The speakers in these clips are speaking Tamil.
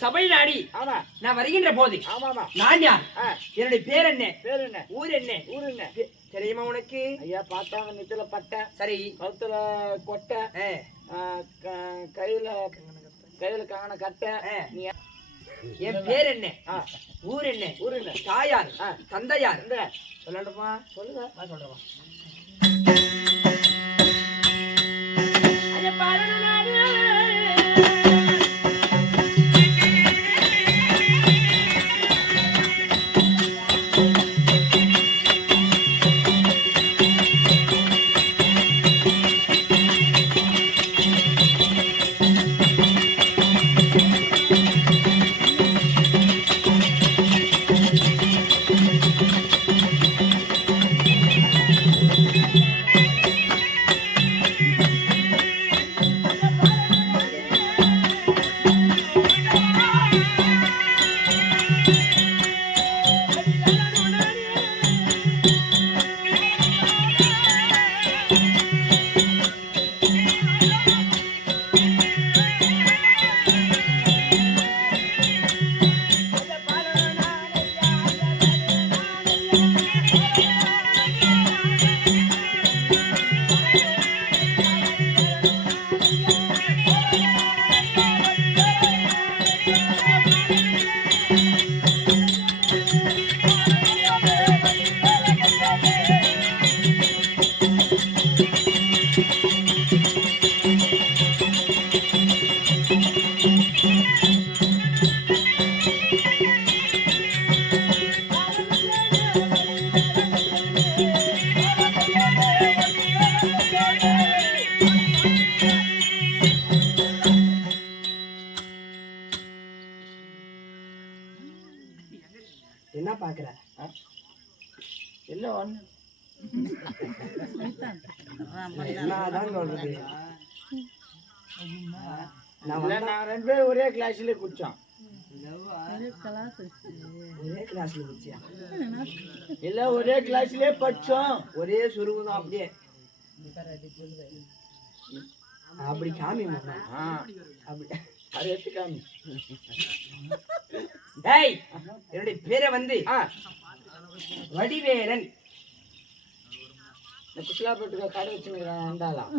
சபை நாடி நான் வருகின்ற போது நான் யார், என்னுடைய பேர் என்ன, ஊர் என்ன, தெரியுமா உனக்கு? ஐயா பார்த்தா நெத்தில பட்டை, சரி, கழுத்துல கொட்டை, கையில காண கட்டை. என் பேர் என்ன, ஊர் என்ன, தாயார் தந்தையார் சொல்லட்டுமா? சொல்லுங்க. சொல்றேன். என்ன பாக்குற? என்ன ஒண்ணு சொல்றது? நான் ரெண்டு பேரும் ஒரே கிளாஸ்ல குடிச்சோம். ஒரே கிளாஸ்ல குடிச்சியா? இல்ல ஒரே கிளாஸ்லயே படிச்சோம். ஒரே சுருகுதான் அப்படியே. அப்படி காமி மாமா. அப்படி அது எடுத்து காமி. டேய், என்னுடைய பேரை வந்து வடிவேலன். இந்த குஷிலாப்பட்டுக்கு கடை வச்சுருக்கிறான் வந்தாலாம்.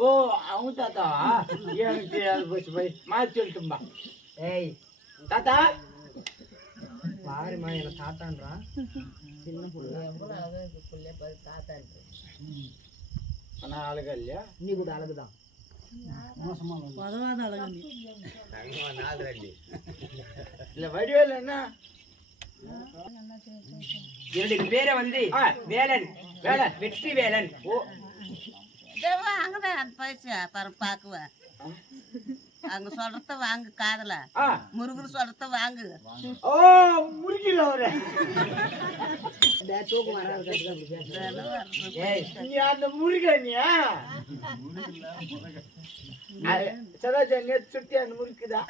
ஓ அவங்க தாத்தாவா? எனக்கு அது போய் போய் மாற்றி சொல்லிட்டும்பா. ஏய் தாத்தா பாருமா, என்ன தாத்தான்றான். சின்ன புள்ள ஆனால் அழகா இல்லையா? நீ கூட அழகுதான். இல்ல வடிவேல் என்ன? என்னுடைய பேரை வந்து வேலன். வெற்றி வேலன். ஓ அங்கதான் பைசா பாக்குவேன். அங்க சொல்றத வாங்கு, காதல முருகர் சொல்றத வாங்கு. ஓ முருகில அவரு தூக்கு வராது. அந்த முருகனியா? சதாச்சா நேற்று சுட்டி அந்த முறுக்குதா?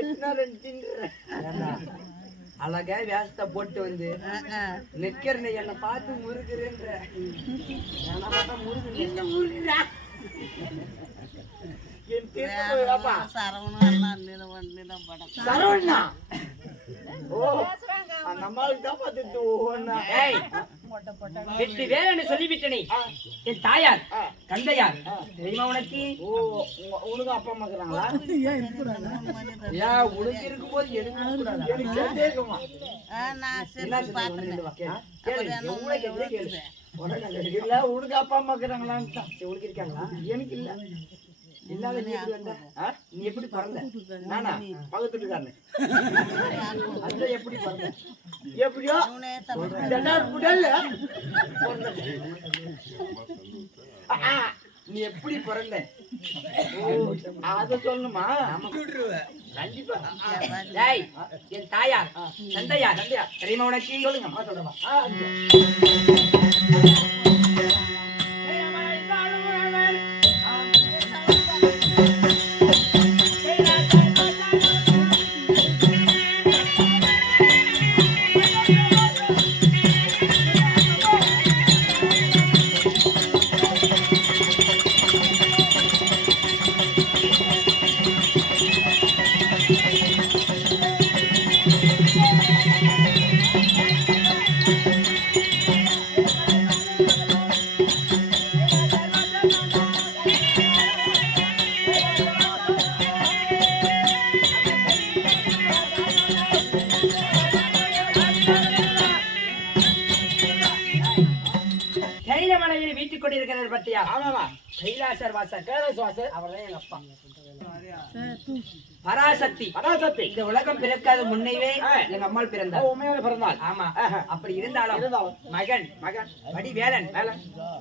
8 நாள் தின்றேன். அழகா வேஸ்த போட்டு வந்து நிக்கிறேன், என்ன பார்த்து முருகுறேன்ற. முருகுதா சரவணா? ஓ நம்மளுக்கு தான் பார்த்துட்டு வெற்றி வேலன்னு சொல்லிவிட்டனே. என் தாயார் தந்தையார் தெரியுமா உனக்கு? உனக்கு அப்பா அம்மா இருக்கிறாங்களா? உனக்கு இருக்கும்போது நான் சரி பாத்துறேன். இல்ல உனக்கு அப்பா அம்மா இருக்கிறாங்களான்னு. உனக்கு இருக்காங்களா? எனக்கு இல்ல. இல்லாத நீ எப்படி வந்த? நீ எப்படி பிறந்த? நானா பக்கத்துட்டுக்காரன். அந்த எப்படி பிறந்த? எப்படியோ நீ எப்படி பிறந்த? அத சொல்லணுமா? கண்டிப்பா. என் தாயார் தந்தையார் தெரியுமா உனக்கு? சொல்லுங்க சொல்றேன். வீட்டுக் கொண்டிருக்கிறார் பத்தியா? ஆமாவா? கைலாசர் வாசர். கைலாச வாசர் அவர்தான் எங்க அப்பா. பராசக்தி. பராசக்தி இந்த உலகம் பிறக்காத முன்னைவே எங்க அம்மாள் பிறந்தார். உண்மையாக பிறந்தாள். ஆமா. அப்படி இருந்தாலும் மகன் வடி வேலன்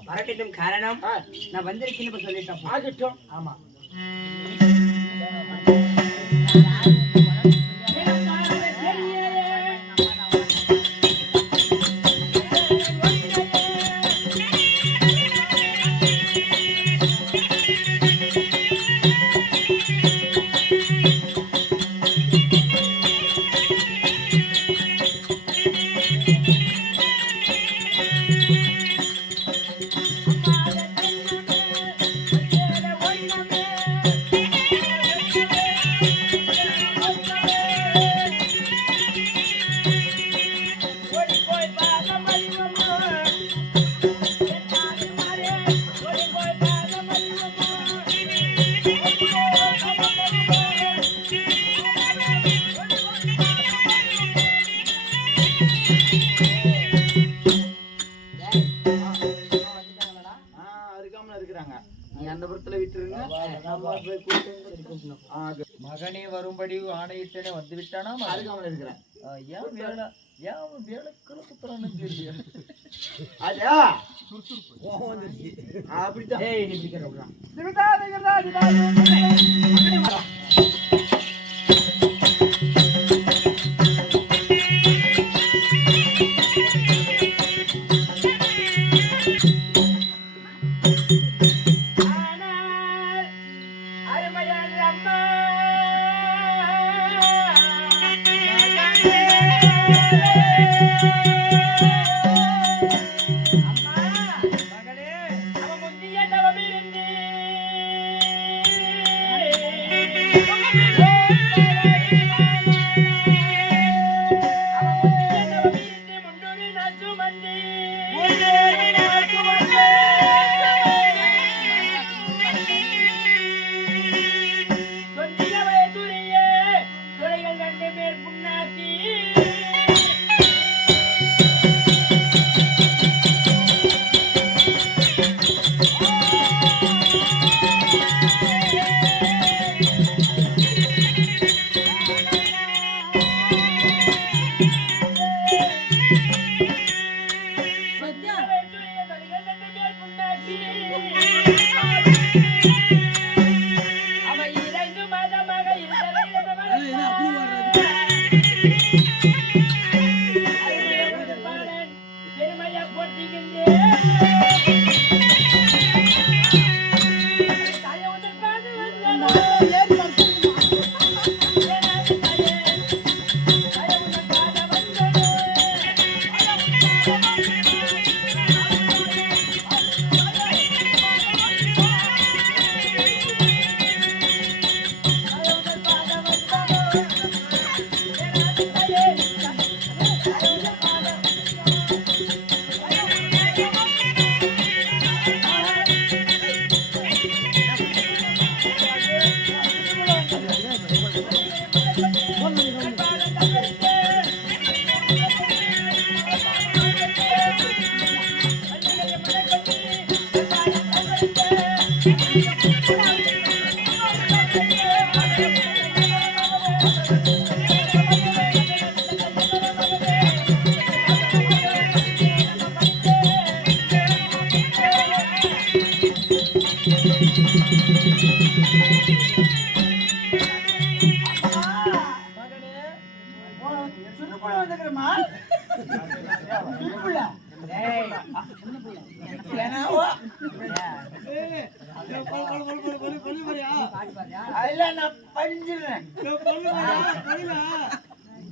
வரட்டும். காரணம் நான் வந்திருக்கேன்னு சொல்லிட்டேன். ஆகட்டும். ஆமா. மகனே வரும்படி ஆணையிட்டே வந்து விட்டானா? அருகாமல் இருக்கிறேன்.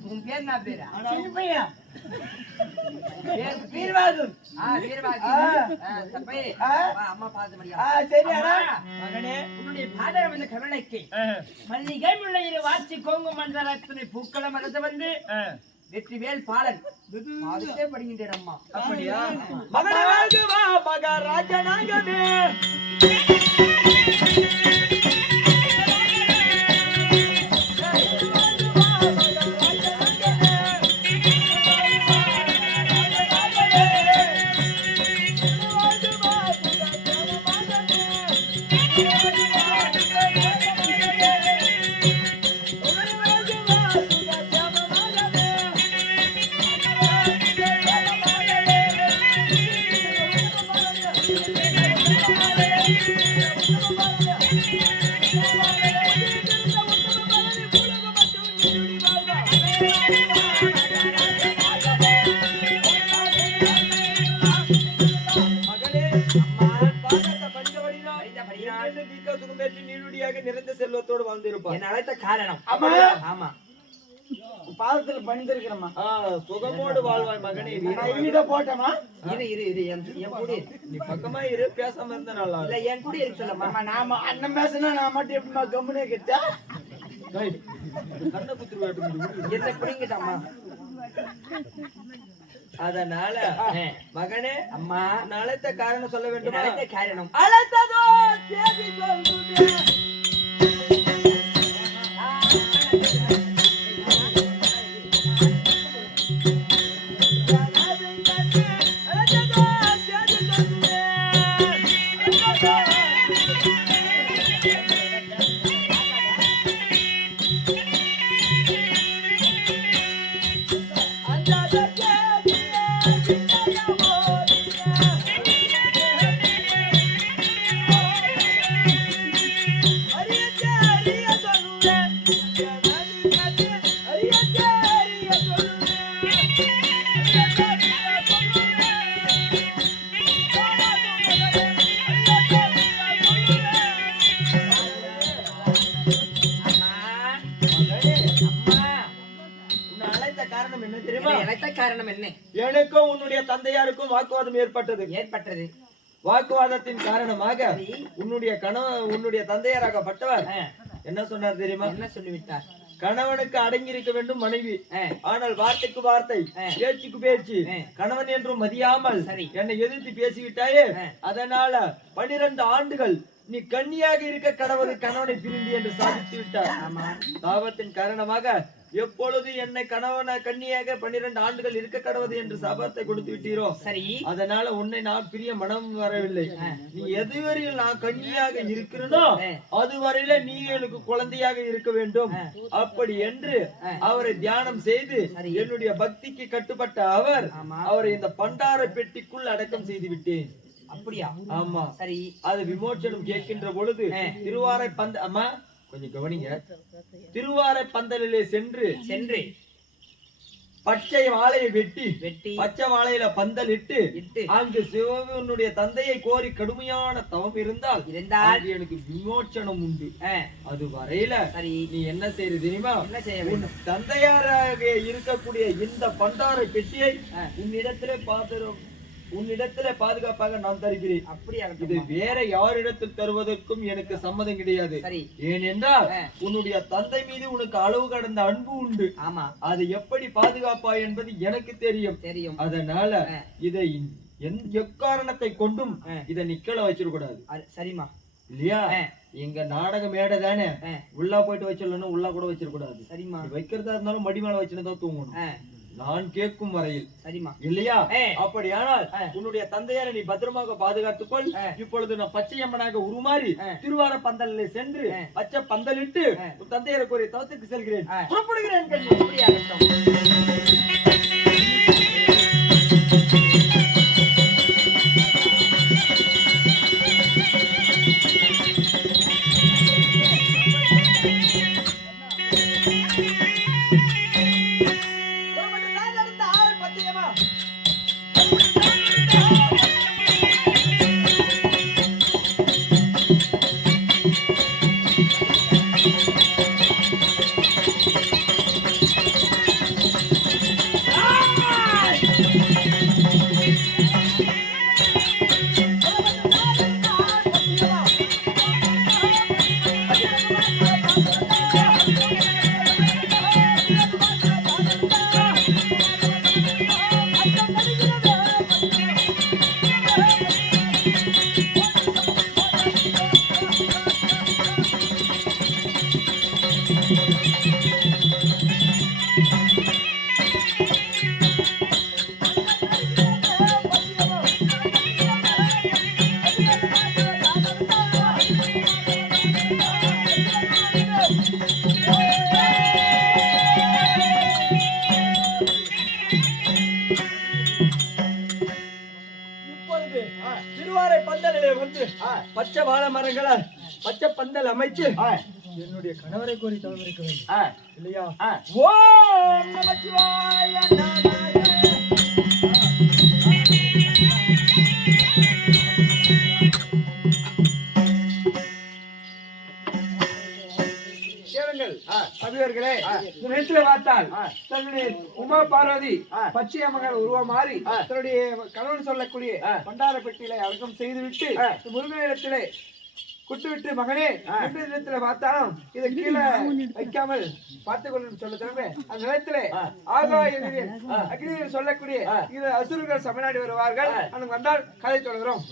உன் பேர் என்ன பேரா? அம்மா பார்த்து உன்னுடைய பாதர் வந்து கருணைக்கு மல்லிகை முல்லையிரு வாச்சி கோங்கு மண்டலத்தினை பூக்கள மரத்தை வந்து வெற்றிவேல் பாலன் அதுக்கே படிக்கின்றேன் அம்மா. அப்படியா? மகராஜவா மகாராஜனாகவே நிறைந்த செல்வத்தோடு வாழ்ந்திருப்பார். என்ன அழைத்த காரணம்? ஆமா, பாதத்துல பணிந்திருக்கிறமா சுகமோடு வாழ்வாய் மகனே. வீட போட்டமா என் கூட நீ பக்கமா இரு, பேசாம இருந்த நல்லா இல்ல. என் கூட இருக்கு சொல்லமா. நாம அண்ணன் பேசினா நான் மட்டும் எப்படிமா கம்முனே கிட்ட கண்ண குத்து என்ன பிடிங்கிட்டாமா. அதனால மகனே அம்மா அழைத்த காரணம் சொல்ல வேண்டும். அழைத்த காரணம் அழைத்ததோ தேதி சொல்லுதே. காரணம் என்ன? எனக்கும் உன்னுடைய தந்தையாருக்கும் வாக்குவாதம் ஏற்பட்டது. வாக்குவாதத்தின் காரணமாக உன்னுடைய தந்தையாராகப்பட்டவர் என்ன சொன்னார் தெரியுமா? என்ன சொல்லிவிட்டார்? கணவனுக்கு அடங்கி இருக்க வேண்டும் மனைவி, ஆனால் வார்த்தைக்கு வார்த்தை பேச்சுக்கு பேச்சு கணவன் என்றும் மதியாமல் என்னை எதிர்த்து பேசிவிட்டாயே, அதனால 12 ஆண்டுகள் நீ கன்னியாக இருக்க கணவனை பிரிந்து என்று சாதித்து விட்டார். சாபத்தின் காரணமாக எப்பொழுது என்னை கன்னியாக 12 ஆண்டுகள் இருக்க கடவுது என்று சாபத்தை கொடுத்து விட்டீரோ, சரி, அதனால உன்னை நான் பிரிய மனம் வரவில்லை. நீ எதுவரையில் நான் கன்னியாக இருக்கிறனோ அதுவரையில நீ எனக்கு குழந்தையாக இருக்க வேண்டும். அப்படி என்று அவரை தியானம் செய்து என்னுடைய பக்திக்கு கட்டுப்பட்ட அவரை இந்த பண்டார பெட்டிக்குள் அடக்கம் செய்து விட்டேன். அப்படியா? ஆமா, சரி. அது விமோச்சனம் கேட்கின்ற பொழுது திருவாரை அம்மா கொஞ்சம் கவனிங்க. திருவாரை பந்தலிலே சென்று பச்சை வாழையை வெட்டி பச்சை வாழையில பந்தல் இட்டு அங்கு சிவனுடைய தந்தையை கோரி கடுமையான தவம் இருந்தால் எனக்கு விமோச்சனம் உண்டு. அது வரையில நீ என்ன செய்ய தெரியுமா? உன் தந்தையாராக இருக்கக்கூடிய இந்த பண்டாரை பெட்டியை உன்னிடத்திலே பாதுகாப்பாக நான் தருகிறேன். அப்படியா? இது வேற யாரிடத்தில் தருவதற்கும் எனக்கு சம்மதம் கிடையாது. ஏனென்றால் உன்னுடைய தந்தை மீது உனக்கு அளவு கடந்த அன்பு உண்டு. ஆமா, அது எப்படி பாதுகாப்பாய் என்பது எனக்கு தெரியும். அதனால இதை எக்காரணத்தை கொண்டும் இதை நிக்கல வச்சிடக்கூடாது. சரிமா? இல்லையா? எங்க நாடக மேடை தானே, உள்ளா போயிட்டு வச்சிடணும், உள்ளா கூட வச்சிடக்கூடாது. சரிமா? வைக்கிறதா இருந்தாலும் மடி மேல வச்சுதான் தூங்கணும், நான் கேட்கும் வரையில். சரிமா? இல்லையா? அப்படியானால் உன்னுடைய தந்தையாரை நீ பத்திரமாக பாதுகாத்துக்கொள். இப்பொழுது நான் பச்சையம்மனாக உருமாறி திருவார பந்தலில் சென்று பச்சை பந்தலிட்டு உன் தந்தையாரை கோரிய தவத்துக்கு செல்கிறேன், புறப்படுகிறேன். பந்தலிலே வந்து பச்சை வாழை மரங்களால் பச்சை பந்தல் அமைத்து என்னுடைய கணவரை கோரி தவறிக்க வேண்டும் இல்லையா? ஓம் நமச்சிவாய அபியர்களே, நேற்று பார்த்தால் தன்னுடைய உமா பார்வதி பச்சை அம்மகள் உருவம் மாறி தன்னுடைய கணவன் சொல்லக்கூடிய பண்டார பெட்டியில அடக்கம் செய்துவிட்டு முருகனிடத்திலே குட்டுவிட்டு மகனே இடத்துல பார்த்தாலும் இதை கீழே வைக்காமல் பார்த்துக் கொள்ளும் சொல்ல திறமை அந்த நிலத்திலே ஆகாய அக்னியில் சொல்லக்கூடிய இது அசுரர்கள் தமிழ்நாடு வருவார்கள் அங்கு வந்தால் கதை சொல்கிறோம்.